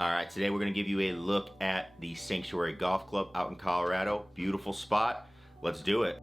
All right, today we're going to give you a look at the Sanctuary Golf Club out in Colorado. Beautiful spot. Let's do it.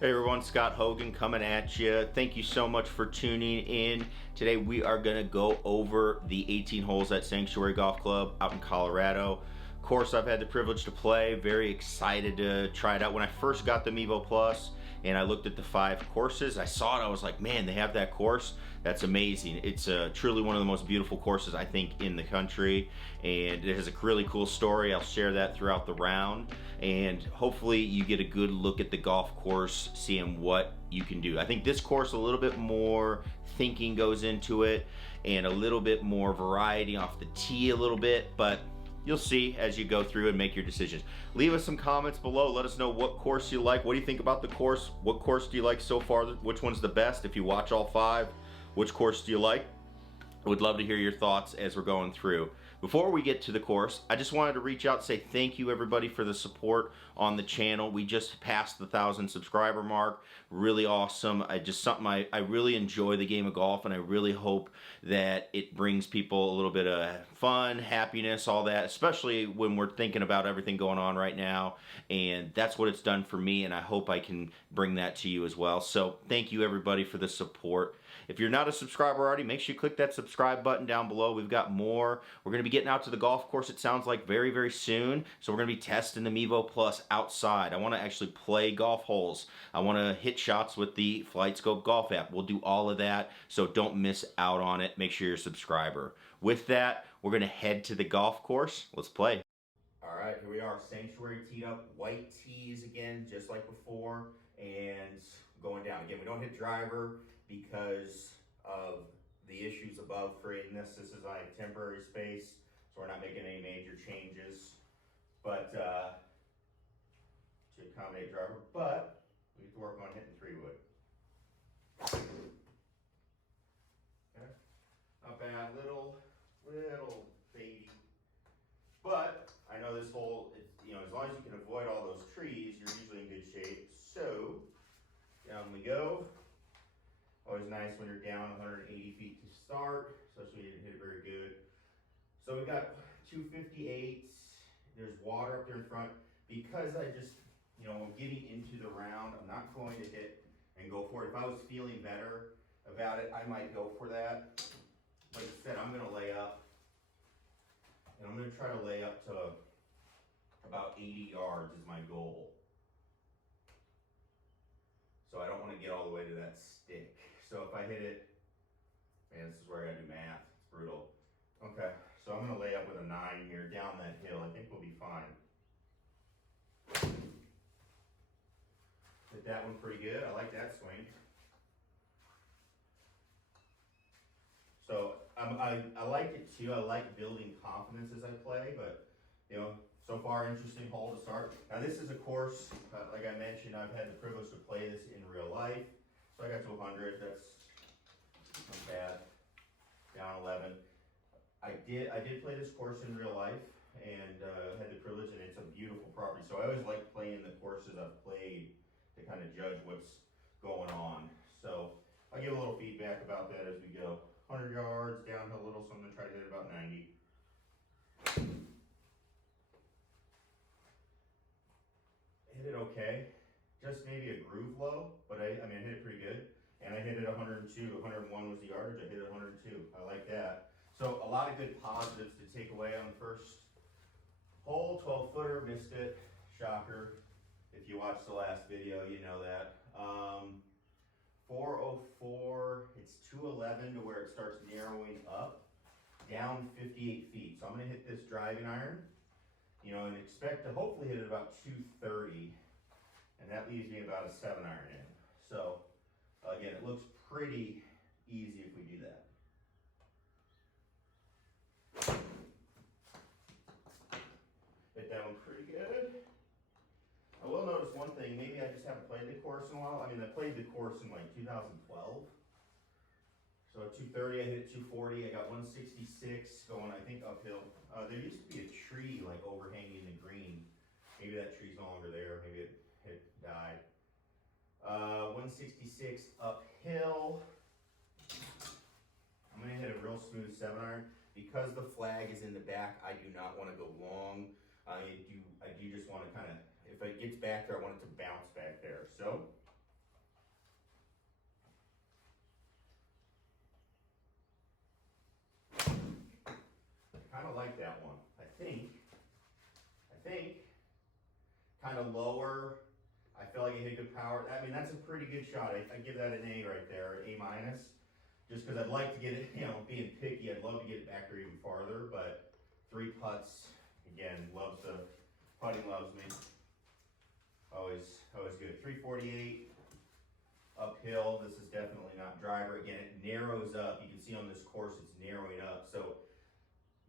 Hey everyone, Scott Hogan coming at you. Thank you so much for tuning in. Today we are going to go over the 18 holes at Sanctuary Golf Club out in Colorado. Course I've had the privilege to play. Very excited to try it out. When I first got the Mevo Plus and I looked at the 5 courses, I saw it, I was like, man, they have that course. That's amazing. It's truly one of the most beautiful courses I think in the country, and it has a really cool story. I'll share that throughout the round, and hopefully you get a good look at the golf course, seeing what you can do. I think this course, a little bit more thinking goes into it and a little bit more variety off the tee a little bit, but you'll see as you go through and make your decisions. Leave us some comments below. Let us know what course you like. What do you think about the course? What course do you like so far? Which one's the best? If you watch all 5, which course do you like? I would love to hear your thoughts as we're going through. Before we get to the course, I just wanted to reach out and say thank you everybody for the support on the channel. We just passed the 1,000 subscriber mark. Really awesome. I really enjoy the game of golf, and I really hope that it brings people a little bit of fun, happiness, all that, especially when we're thinking about everything going on right now. And that's what it's done for me, and I hope I can bring that to you as well. So thank you everybody for the support. If you're not a subscriber already, make sure you click that subscribe button down below. We've got more. We're going to be getting out to the golf course, it sounds like, very, very soon. So we're going to be testing the Mevo Plus outside. I want to actually play golf holes. I want to hit shots with the FlightScope Golf app. We'll do all of that, so don't miss out on it. Make sure you're a subscriber. With that, we're going to head to the golf course. Let's play. All right, here we are. Sanctuary teed up. White tees again, just like before. And going down. Again, we don't hit driver because of the issues above creating this. This is like temporary space, so we're not making any major changes, but to accommodate driver, but we have to work on hitting 3-wood. Okay, not bad, little baby, but I know this hole, as long as you can avoid all those trees, you're usually in good shape. So down we go. Always nice when you're down 180 feet to start, especially when you didn't hit it very good. So we've got 258s. There's water up there in front. Because I'm getting into the round, I'm not going to hit and go for it. If I was feeling better about it, I might go for that. Like I said, I'm going to lay up. And I'm going to try to lay up to about 80 yards is my goal. So I don't want to get all the way to that stick. So if I hit it, man, this is where I gotta do math. It's brutal. Okay, so I'm gonna lay up with a 9 here down that hill. I think we'll be fine. Hit that one pretty good. I like that swing. So I like it too. I like building confidence as I play, but so far interesting hole to start. Now this is a course, like I mentioned, I've had the privilege to play this in real life. So I got to 100. That's not bad. Down 11. I did play this course in real life and had the privilege, and it's a beautiful property. So I always like playing the courses I've played to kind of judge what's going on. So I'll give a little feedback about that as we go. 100 yards, downhill a little, so I'm going to try to hit about 90. Hit it okay. Just maybe a groove low, but I hit it pretty good. And I hit it 102, 101 was the yardage, I hit it 102. I like that. So a lot of good positives to take away on the first hole. 12-footer, missed it, shocker. If you watched the last video, you know that. 404, it's 211 to where it starts narrowing up, down 58 feet. So I'm gonna hit this driving iron, and expect to hopefully hit it about 230. And that leaves me about a 7-iron in. So again, it looks pretty easy if we do that. Hit that one pretty good. I will notice one thing, maybe I just haven't played the course in a while. I played the course in like 2012. So at 230, I hit 240. I got 166 going, I think, uphill. There used to be a tree like overhanging the green. Maybe that tree's no longer there. Maybe it died. 166 uphill. smooth 7-iron. Because the flag is in the back, I do not want to go long. I do just want to kind of, if it gets back there, I want it to bounce back there. So, I kind of like that one. I think, kind of lower. I feel like it hit good power. I mean, that's a pretty good shot. I give that an A right there, an A minus. Just because I'd like to get it, you know, being picky, I'd love to get it back there even farther, but 3 putts, again, putting loves me. Always good. 348 uphill. This is definitely not driver. Again, it narrows up. You can see on this course, it's narrowing up. So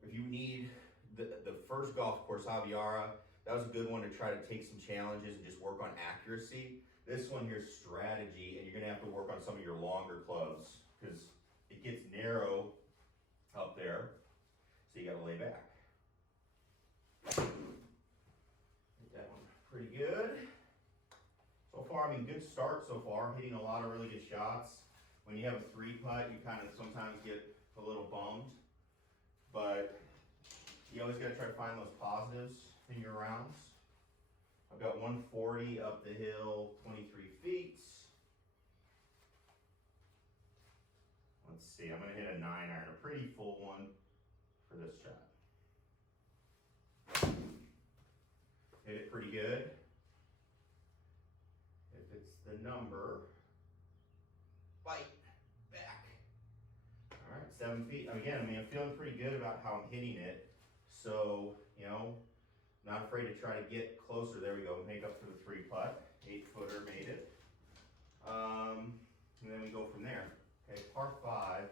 if you need the first golf course, Aviara, that was a good one to try to take some challenges and just work on accuracy. This one here, strategy, and you're gonna have to work on some of your longer clubs because it gets narrow up there, so you gotta lay back. Hit that one pretty good. So far, I mean, good start so far, hitting a lot of really good shots. When you have a 3-putt, you kind of sometimes get a little bummed, but you always gotta try to find those positives in your rounds. I've got 140 up the hill, 23 feet. Let's see, I'm gonna hit a 9-iron, a pretty full one for this shot. Hit it pretty good. If it's the number, bite, back. All right, 7 feet. Again, I mean, I'm feeling pretty good about how I'm hitting it. So, you know, not afraid to try to get closer. There we go, make up for the 3-putt. 8-footer made it. And then we go from there. Okay, par 5.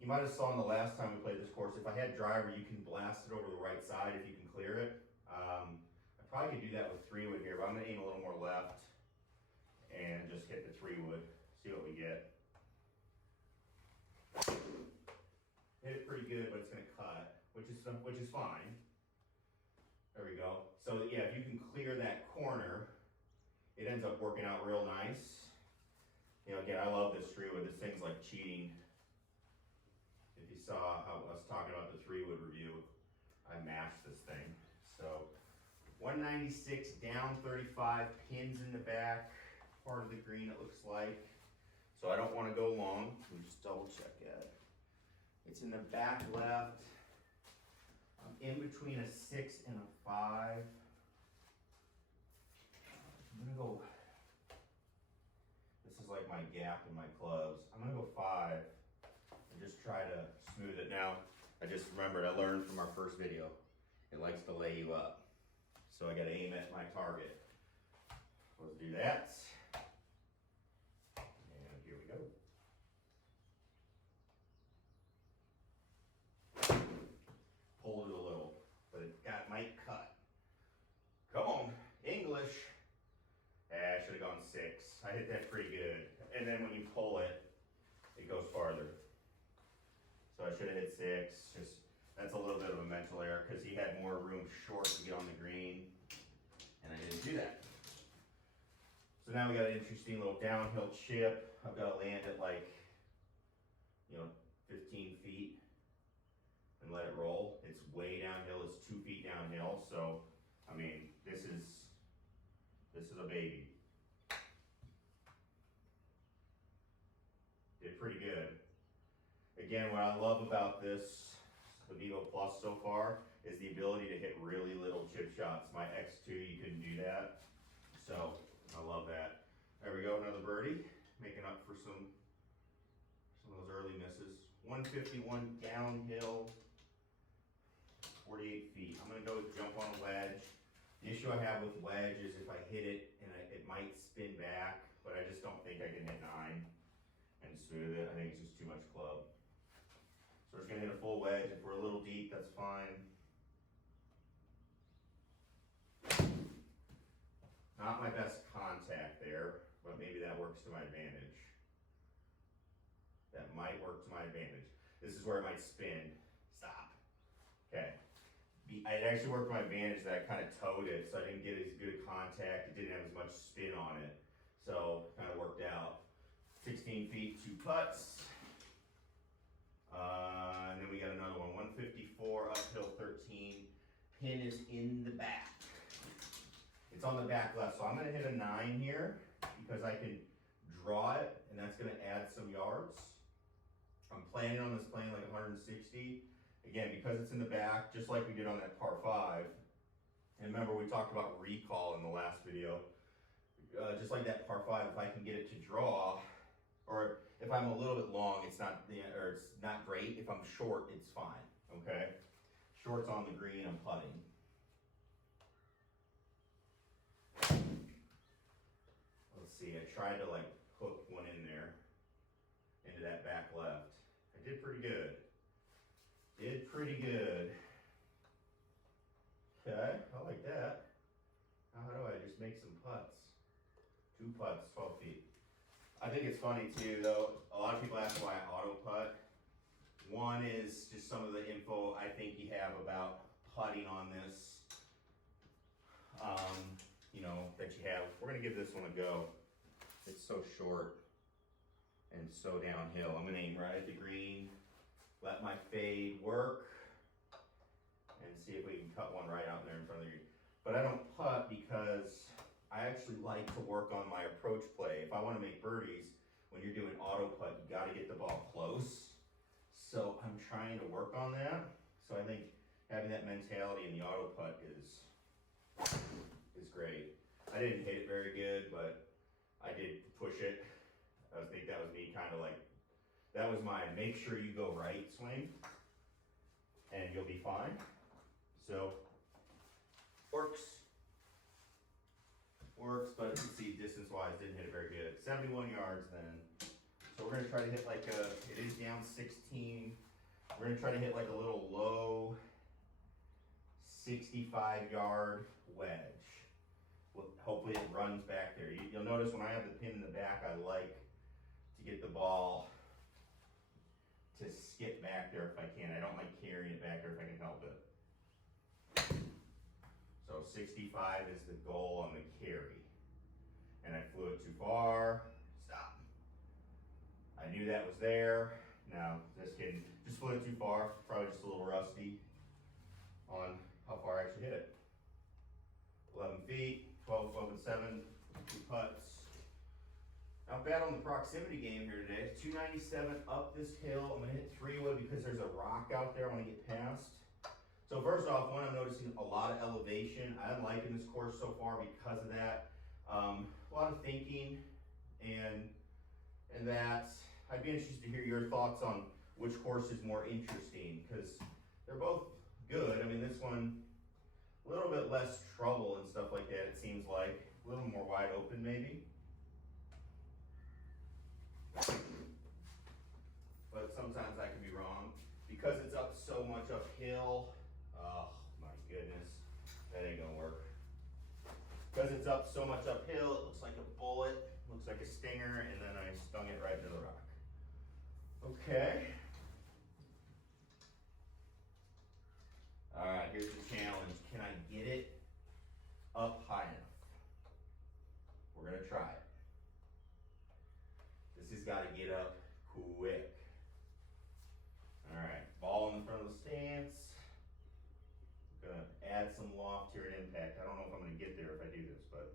You might have saw in the last time we played this course, if I had driver, you can blast it over the right side if you can clear it. I probably could do that with 3-wood here, but I'm gonna aim a little more left and just hit the 3-wood, see what we get. Hit it pretty good, but it's gonna cut, which is fine. There we go. So yeah, if you can clear that corner, it ends up working out real nice. You know, again, I love this 3-wood. This thing's like cheating. If you saw how I was talking about the 3-wood review, I mashed this thing. So 196 down 35, pins in the back, part of the green it looks like. So I don't want to go long. Let me just double check it. It's in the back left. I'm in between a 6 and a 5. I'm gonna go, this is like my gap in my clubs. I'm gonna go 5 and just try to smooth it. Now, I just remembered, I learned from our first video, it likes to lay you up. So I gotta aim at my target. Let's do that. And here we go. Pulled it a little, but it might cut. Come on, English. I should have gone 6. I hit that pretty good. And then when you pull it, it goes farther. So I should have hit 6. Just that's a little bit of a mental error because he had more room short to get on the green, and I didn't do that. So now we got an interesting little downhill chip. I've got to land at like, 15 feet and let it roll. It's way downhill. It's 2 feet downhill. So, I mean, this is a baby. Did pretty good. Again, what I love about this, the Mevo Plus so far, is the ability to hit really little chip shots. My X2, you couldn't do that. So, I love that. There we go, another birdie. Making up for some of those early misses. 151 downhill, 48 feet. I'm gonna go jump on a wedge. The issue I have with wedge is if I hit it and it might spin back, but I just don't think I can hit 9 and smooth it. I think it's just too much club. So we're just gonna hit a full wedge. If we're a little deep, that's fine. Not my best contact there, but maybe that works to my advantage. That might work to my advantage. This is where it might spin. Stop. Okay. It actually worked to my advantage that I kind of towed it, so I didn't get as good contact. It didn't have as much spin on it. So kind of worked out. 16 feet, 2 putts. And then pin is in the back. It's on the back left, so I'm gonna hit a 9 here because I can draw it, and that's gonna add some yards. I'm planning on this playing like 160. Again, because it's in the back, just like we did on that par 5. And remember, we talked about recall in the last video. Just like that par 5, if I can get it to draw, or if I'm a little bit long, it's not, or it's not great. If I'm short, it's fine, okay? Short's on the green, I'm putting. Let's see, I tried to like hook one in there, into that back left. I did pretty good. Did pretty good. Okay, I like that. Now how do I just make some putts? 2 putts, 12 feet. I think it's funny too though, a lot of people ask why I auto putt. One is just some of the info I think you have about putting on this, you know, that you have. We're gonna give this one a go. It's so short and so downhill. I'm gonna aim right at the green, let my fade work, and see if we can cut one right out there in front of the green. But I don't putt because I actually like to work on my approach play. If I want to make birdies, when you're doing auto putt, you got to get the ball close. So I'm trying to work on that. So I think having that mentality in the auto putt is great. I didn't hit it very good, but I did push it. I think that was me kind of like, that was my make sure you go right swing and you'll be fine. So works, but you can see distance-wise, didn't hit it very good. 71 yards then. So we're gonna try to hit like a, it is down 16. We're gonna try to hit like a little low 65-yard wedge. Well, hopefully it runs back there. You'll notice when I have the pin in the back, I like to get the ball to skip back there if I can. I don't like carrying it back there if I can help it. So 65 is the goal on the carry. And I flew it too far. Stop. I knew that was there. No, just kidding. Just flew it too far. Probably just a little rusty on how far I actually hit it. 11 feet, 12, 12 and 7, 2 putts. Not bad on the proximity game here today. 297 up this hill. I'm gonna hit 3-wood because there's a rock out there I wanna get past. So first off, one, I'm noticing a lot of elevation. I'm liking this course so far because of that. A lot of thinking and that. I'd be interested to hear your thoughts on which course is more interesting because they're both good. I mean, this one, a little bit less trouble and stuff like that, it seems like. A little more wide open maybe. But sometimes I could be wrong. Because it's up so much uphill, oh my goodness, that ain't gonna work. Because it's up so much uphill, it looks like a bullet, looks like a stinger, and then I stung it right into the rock. Okay. All right, here's the challenge. Can I get it up high enough? We're gonna try it. This has gotta get up quick. All right, ball in front of the stance. I'm gonna add some loft here at impact. I don't know if I'm gonna get there if I do this, but.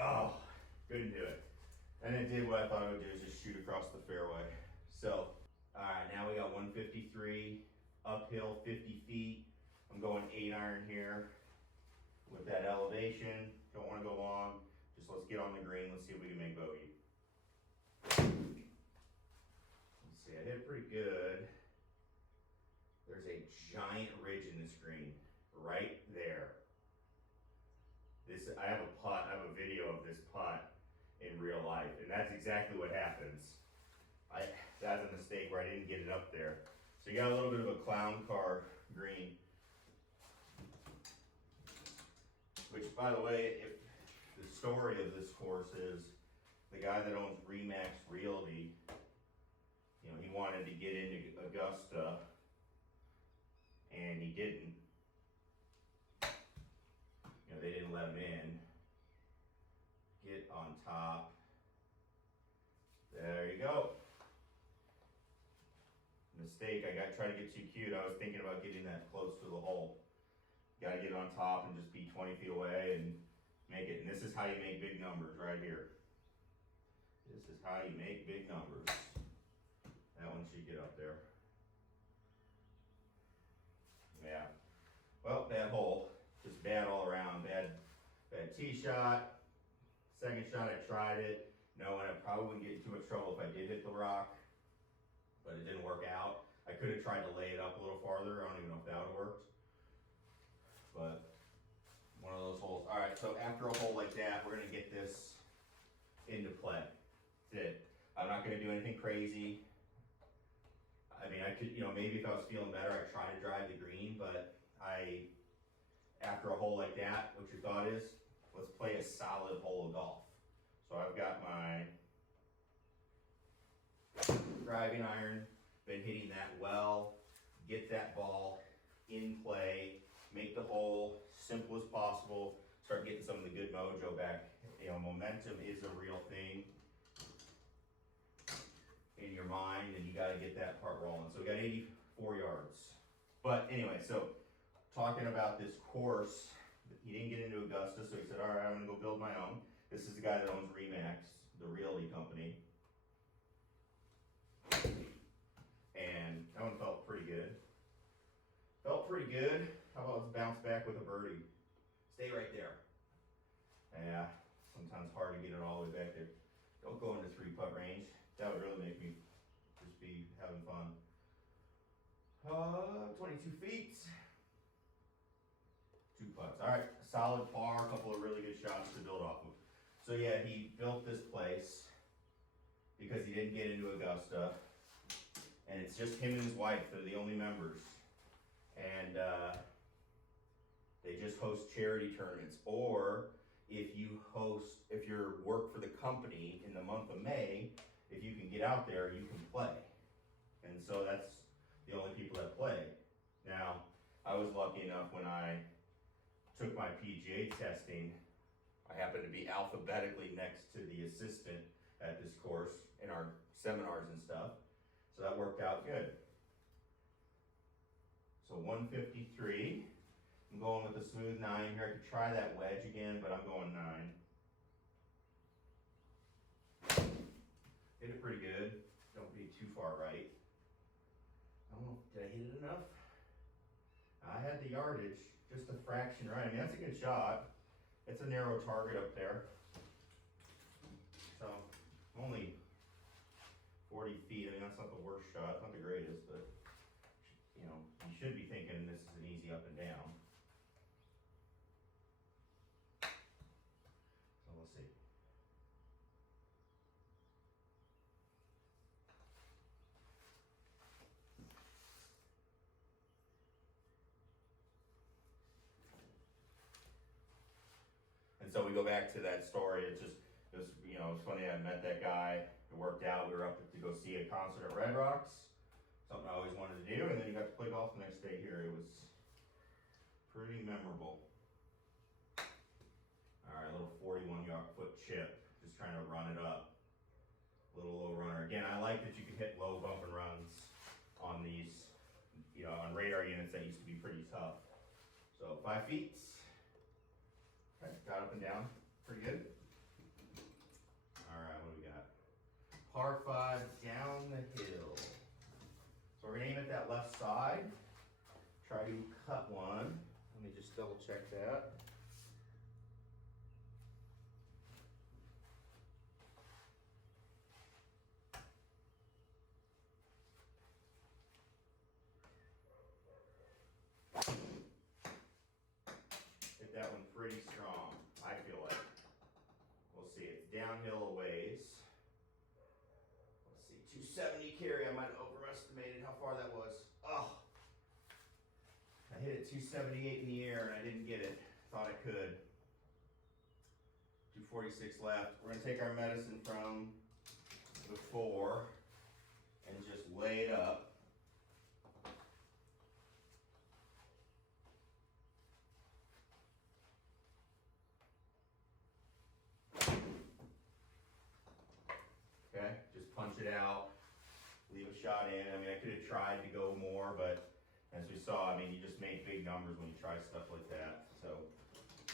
Oh, couldn't do it. And it did what I thought I would do, is just shoot across the fairway. So, all right, now we got 153, uphill 50 feet. I'm going 8-iron here with that elevation. Don't wanna go long. Just let's get on the green. Let's see if we can make bogey. Let's see, I hit pretty good. There's a giant ridge in this green, right there. I have a putt, I have a video of this putt in real life, and that's exactly what happens. That's a mistake where I didn't get it up there. So you got a little bit of a clown car green. Which, by the way, if the story of this course is the guy that owns Remax Realty, you know, he wanted to get into Augusta and he didn't. You know, they didn't let him in. Get on top. There you go. Mistake, tried to get too cute. I was thinking about getting that close to the hole. Gotta get on top and just be 20 feet away and make it. And this is how you make big numbers right here. This is how you make big numbers. That one should get up there. Yeah. Well, bad hole. Just bad all around. Bad tee shot. Second shot, I tried it. Knowing I probably wouldn't get in too much trouble if I did hit the rock, but it didn't work out. I could have tried to lay it up a little farther. I don't even know if that would have worked. But one of those holes. All right, so after a hole like that, we're gonna get this into play. That's it. I'm not gonna do anything crazy. I mean, I could, maybe if I was feeling better, I'd try to drive the green, but after a hole like that, what your thought is, let's play a solid hole of golf. So I've got my driving iron, been hitting that well, get that ball in play, make the hole simple as possible, start getting some of the good mojo back. Momentum is a real thing in your mind, and you got to get that part rolling. So we got 84 yards. But anyway, so talking about this course, he didn't get into Augusta, so he said, all right, I'm gonna go build my own. This is the guy that owns Remax, the realty company. And that one felt pretty good. Felt pretty good. How about let's bounce back with a birdie? Stay right there. Yeah, sometimes hard to get it all the way back there. Don't go into 3-putt range. That would really make me just be having fun. 22 feet. 2 putts. All right, solid par, a couple of really good shots to build off of. So yeah, he built this place because he didn't get into Augusta, and it's just him and his wife. They're the only members, and they just host charity tournaments. Or if you work for the company in the month of May, if you can get out there, you can play. And so that's the only people that play. Now, I was lucky enough when I took my PGA testing, I happened to be alphabetically next to the assistant at this course in our seminars and stuff. So that worked out good. So 153. I'm going with a smooth 9 here. I could try that wedge again, but I'm going 9. Hit it pretty good. Don't be too far right. I don't know, did I hit it enough? I had the yardage, just a fraction right. I mean, that's a good shot. It's a narrow target up there. So, only 40 feet. I mean, that's not the worst shot, not the greatest, but you should be thinking this is an easy up and down. So let's see. And so we go back to that story. It was funny. I met that guy. It worked out. We were up to go see a concert at Red Rocks. Something I always wanted to do. And then you got to play golf the next day here. It was pretty memorable. All right, a little 41-foot chip. Just trying to run it up. Little low runner. Again, I like that you can hit low bump and runs on these, on radar units that used to be pretty tough. So 5 feet. Okay, got up and down, pretty good. All right, what do we got? Par 5 down the hill. So we're gonna aim at that left side. Try to cut one. Let me just double check that. Hit that one pretty strong, I feel like. We'll see, it's downhill a ways. Let's see, 270 carry. I might have overestimated how far that was. Oh, I hit it 278 in the air and I didn't get it. Thought I could. 246 left. We're gonna take our medicine from before and just lay it up. Okay, just punch it out. leave a shot in. I mean, I could have tried to go more, but as we saw, I mean, you just make big numbers when you try stuff like that. So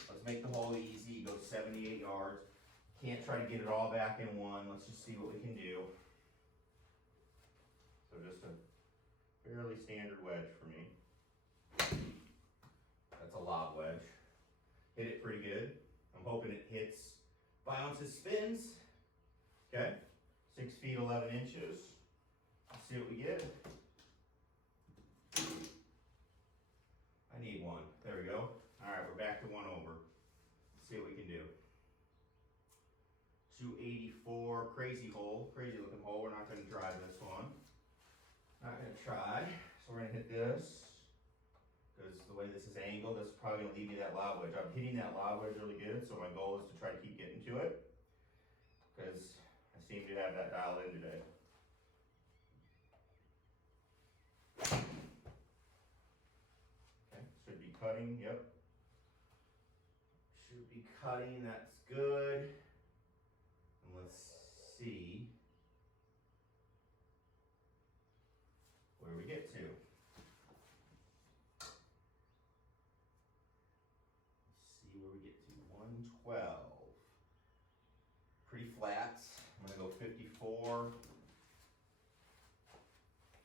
let's make the hole easy. Go 78 yards. Can't try to get it all back in one. Let's just see what we can do. So just a fairly standard wedge for me. That's a lob wedge. Hit it pretty good. I'm hoping it hits bounces, spins. Okay, 6 feet 11 inches. Let's see what we get. I need one. There we go. All right, we're back to 1 over. Let's see what we can do. 284, crazy hole, crazy looking hole. We're not going to try this one. Not going to try. So we're going to hit this because the way this is angled, this is probably going to leave me that lob wedge. I'm hitting that lob wedge really good, so my goal is to try to keep getting to it because I seem to have that dialed in today. Okay, should be cutting, yep. Should be cutting, that's good. And let's see where we get to. Let's see where we get to. 112. Pretty flat. I'm gonna go 54.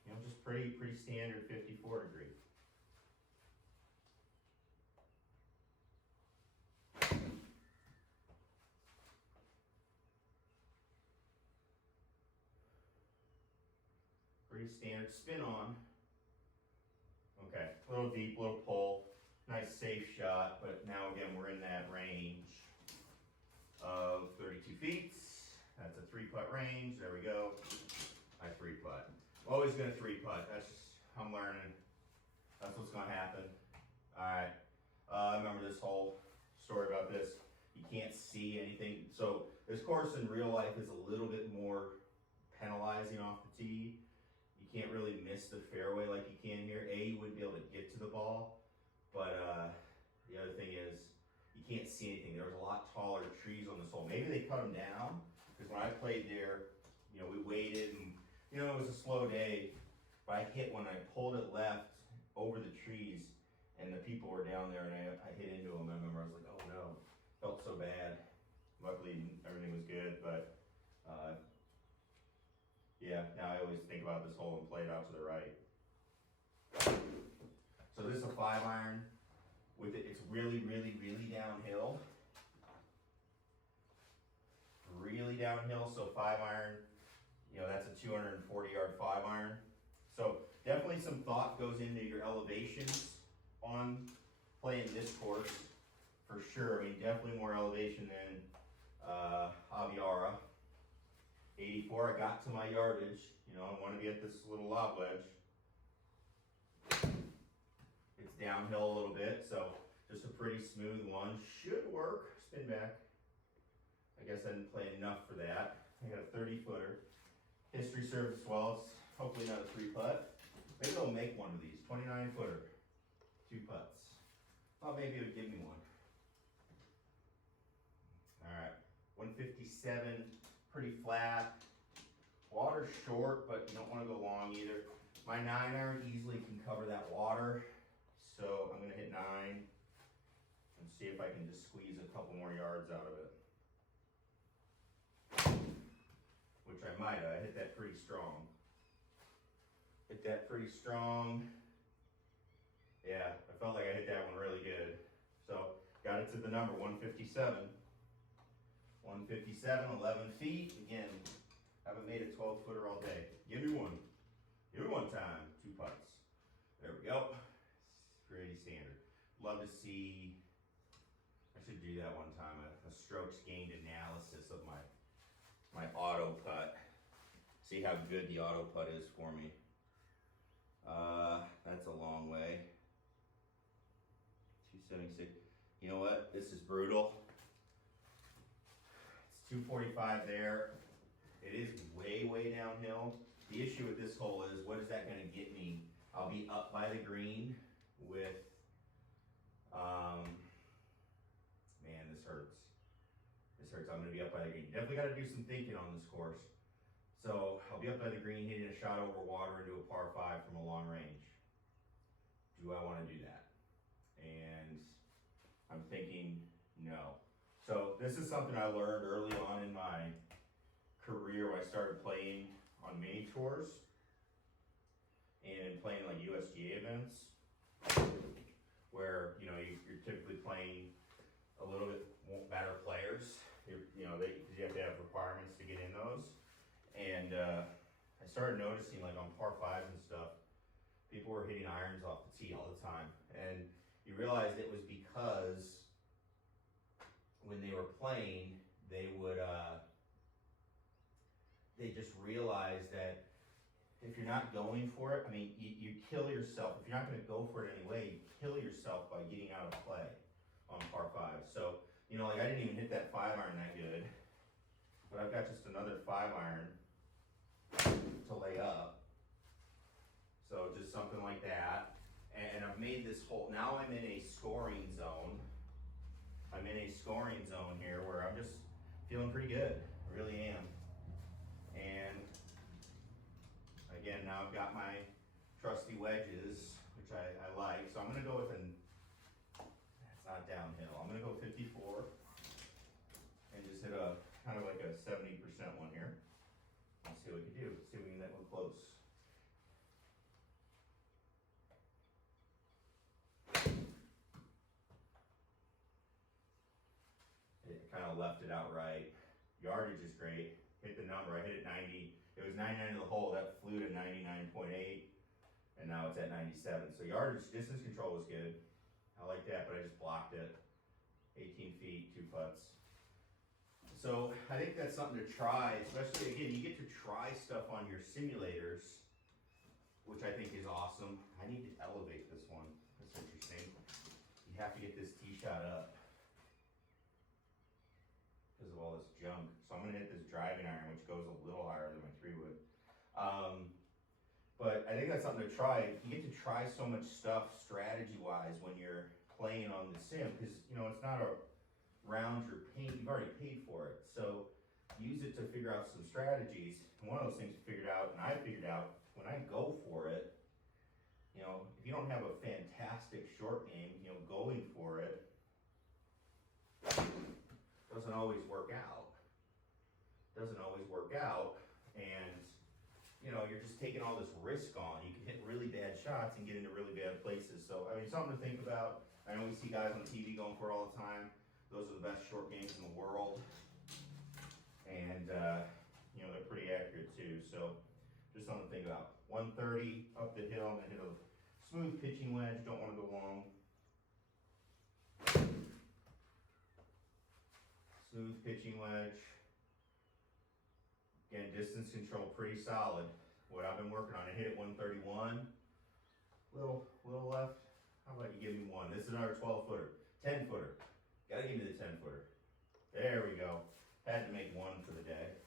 You know, just pretty standard 54 degree. Pretty standard spin on. Okay, a little deep, little pull. Nice safe shot, but now again, we're in that range of 32 feet. That's a 3-putt range. There we go. I 3-putt. Always gonna 3-putt. That's just, I'm learning. That's what's gonna happen. All right. I remember this whole story about this. You can't see anything. So this course in real life is a little bit more penalizing off the tee. You can't really miss the fairway like you can here. You wouldn't be able to get to the ball, but the other thing is you can't see anything. There was a lot taller trees on this hole. Maybe they cut them down because when I played there, you know, we waited and, you know, it was a slow day, but I hit when I pulled it left over the trees and the people were down there and I hit into them. I remember I was like, oh no, felt so bad. Luckily everything was good, but yeah, now I always think about this hole and play it out to the right. So this is a 5-iron with it. It's really downhill. Really downhill, so 5-iron, you know, that's a 240-yard 5-iron. So definitely some thought goes into your elevations on playing this course, for sure. I mean, definitely more elevation than Aviara. 84, I got to my yardage. You know, I want to be at this little lob wedge. It's downhill a little bit, so just a pretty smooth one. Should work. Spin back. I guess I didn't play enough for that. I got a 30-footer. History serves well. It's hopefully not a 3-putt. Maybe they'll make one of these. 29-footer. 2 putts. Well, maybe it would give me one. All right. 157. Pretty flat. Water short, but you don't want to go long either. My 9-iron easily can cover that water, so I'm going to hit 9 and see if I can just squeeze a couple more yards out of it. Which I might have. I hit that pretty strong. Hit that pretty strong. Yeah, I felt like I hit that one really good. So got it to the number 157. 157, 11 feet. Again, haven't made a 12-footer all day. Give me one. Give me one time. 2 putts. There we go. It's pretty standard. Love to see, I should do that one time, a strokes gained analysis of my auto putt. See how good the auto putt is for me. That's a long way. 276. You know what? This is brutal. 245 there. It is way downhill. The issue with this hole is, what is that going to get me? I'll be up by the green with, man, this hurts. This hurts. I'm going to be up by the green. Definitely got to do some thinking on this course. So I'll be up by the green hitting a shot over water into a par 5 from a long range. Do I want to do that? And I'm thinking no. So this is something I learned early on in my career when I started playing on mini tours and playing like USGA events, where you're typically playing a little bit better players. You have to have requirements to get in those. And I started noticing, like on par 5s and stuff, people were hitting irons off the tee all the time. And you realized it was because when they were playing, they would, they just realized that if you're not going for it, I mean, you kill yourself. If you're not going to go for it anyway, you kill yourself by getting out of play on par 5. So, like I didn't even hit that 5-iron that good, but I've got just another 5-iron to lay up. So just something like that. And I've made this hole, now I'm in a scoring zone. I'm in a scoring zone here where I'm just feeling pretty good. I really am. And again, now I've got my trusty wedges, which I like. So I'm gonna go with that's not downhill. I'm gonna go 54 and just hit a kind of like a 70% one here. Let's see what we can do. Let's see if we can get one close. It kind of left it out right. Yardage is great. Hit the number. I hit it 90. It was 99 to the hole. That flew to 99.8, and now it's at 97. So yardage, distance control was good. I like that, but I just blocked it. 18 feet, 2 putts. So I think that's something to try, especially again, you get to try stuff on your simulators, which I think is awesome. I need to elevate this one. That's interesting. You have to get this tee shot up because of all this junk. So I'm gonna hit this driving iron, which goes a little higher than my 3-wood. But I think that's something to try. You get to try so much stuff strategy-wise when you're playing on the sim, because it's not a round you're paying, you've already paid for it. So use it to figure out some strategies. And one of those things I figured out, and I figured out when I go for it, if you don't have a fantastic short game, going for it doesn't always work out. Doesn't always work out, and you're just taking all this risk on. You can hit really bad shots and get into really bad places. So, I mean, something to think about. I know we see guys on TV going for it all the time. Those are the best short games in the world. And, they're pretty accurate too. So, just something to think about. 130 up the hill. I'm going to hit a smooth pitching wedge. Don't want to go long. Smooth pitching wedge. Again, distance control pretty solid. What I've been working on, I hit it 131. Little left. How about you give me one? This is another 12-footer, 10-footer. Gotta give me the 10-footer. There we go. Had to make one for the day.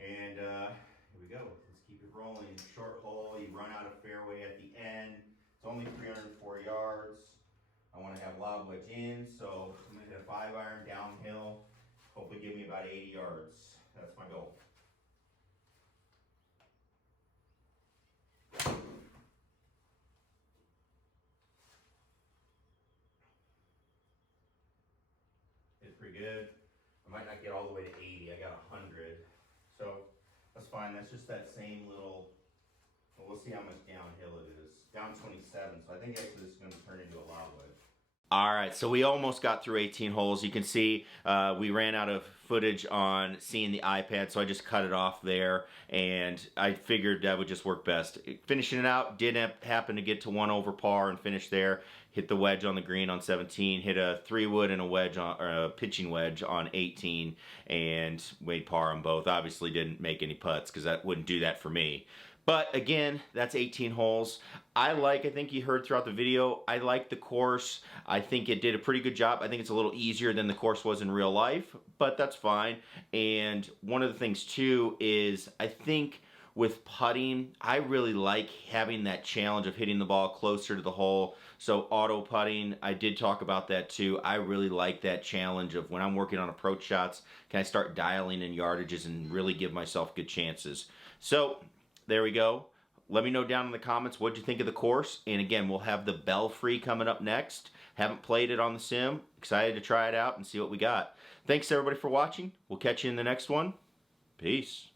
And here we go. Let's keep it rolling. Short hole. You run out of fairway at the end. It's only 304 yards. I want to have lob wedge in, so I'm gonna hit a 5-iron downhill. Hopefully give me about 80 yards. That's my goal. It's pretty good. I might not get all the way to 80. I got 100. So that's fine. That's just that same little, well, we'll see how much downhill it is. Down 27. So I think actually this is going to turn into a lob wedge. All right, so we almost got through 18 holes. You can see we ran out of footage on seeing the iPad, so I just cut it off there, and I figured that would just work best. Finishing it out, didn't happen to get to 1 over par and finish there. Hit the wedge on the green on 17, hit a 3-wood and a wedge on, or a pitching wedge on 18, and made par on both. Obviously didn't make any putts because that wouldn't do that for me. But again, that's 18 holes. I think you heard throughout the video, I like the course. I think it did a pretty good job. I think it's a little easier than the course was in real life, but that's fine. And one of the things too is I think With putting, I really like having that challenge of hitting the ball closer to the hole. So auto putting, I did talk about that too. I really like that challenge of when I'm working on approach shots, can I start dialing in yardages and really give myself good chances. So there we go. Let me know down in the comments what you think of the course. And again, we'll have the Belfry coming up next. Haven't played it on the sim. Excited to try it out and see what we got. Thanks everybody for watching. We'll catch you in the next one. Peace.